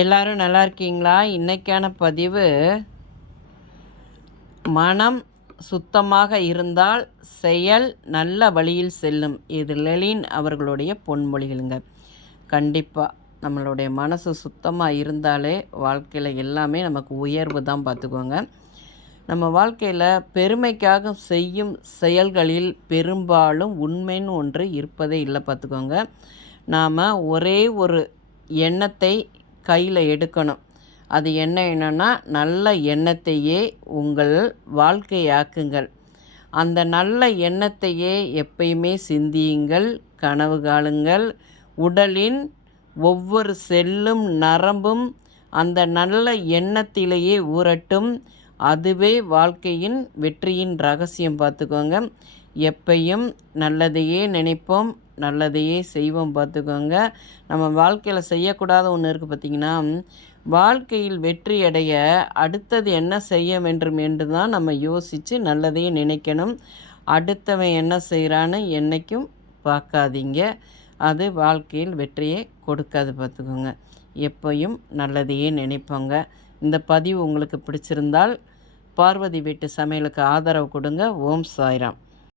எல்லாரும் நல்லா இருக்கீங்களா? இன்னைக்கான பதிவு, மனம் சுத்தமாக இருந்தால் செயல் நல்ல வழியில் செல்லும். இது லெலின் அவர்களுடைய பொன்மொழிகளுங்க. கண்டிப்பாக நம்மளுடைய மனசு சுத்தமாக இருந்தாலே வாழ்க்கையில் எல்லாமே நமக்கு உயர்வு தான் பார்த்துக்கோங்க. நம்ம வாழ்க்கையில் பெருமைக்காக செய்யும் செயல்களில் பெரும்பாலும் உண்மைன்னு ஒன்று இருப்பதே இல்லை பார்த்துக்கோங்க. நாம் ஒரே ஒரு எண்ணத்தை கையில் எடுக்கணும். அது என்னன்னா நல்ல எண்ணத்தையே உங்கள் வாழ்க்கையாக்குங்கள். அந்த நல்ல எண்ணத்தையே எப்பயுமே சிந்தியுங்கள், கனவு காணுங்கள். உடலின் ஒவ்வொரு செல்லும் நரம்பும் அந்த நல்ல எண்ணத்திலேயே ஊறட்டும். அதுவே வாழ்க்கையின் வெற்றியின் ரகசியம் பார்த்துக்கோங்க. எப்பையும் நல்லதையே நினைப்போம், நல்லதையே செய்வோம் பார்த்துக்கோங்க. நம்ம வாழ்க்கையில் செய்யக்கூடாத ஒன்று இருக்குது பார்த்திங்கன்னா, வாழ்க்கையில் வெற்றி அடைய அடுத்தது என்ன செய்ய வேண்டும் என்று தான் நம்ம யோசித்து நல்லதையே நினைக்கணும். அடுத்தவன் என்ன செய்கிறான்னு என்றைக்கும் பார்க்காதீங்க. அது வாழ்க்கையில் வெற்றியை கொடுக்காது பார்த்துக்கோங்க. எப்பையும் நல்லதையே நினைப்போங்க. இந்த பதிவு உங்களுக்கு பிடிச்சிருந்தால் பார்வதி வீட்டு சமையலுக்கு ஆதரவு கொடுங்க. ஓம் சாய்ராம்.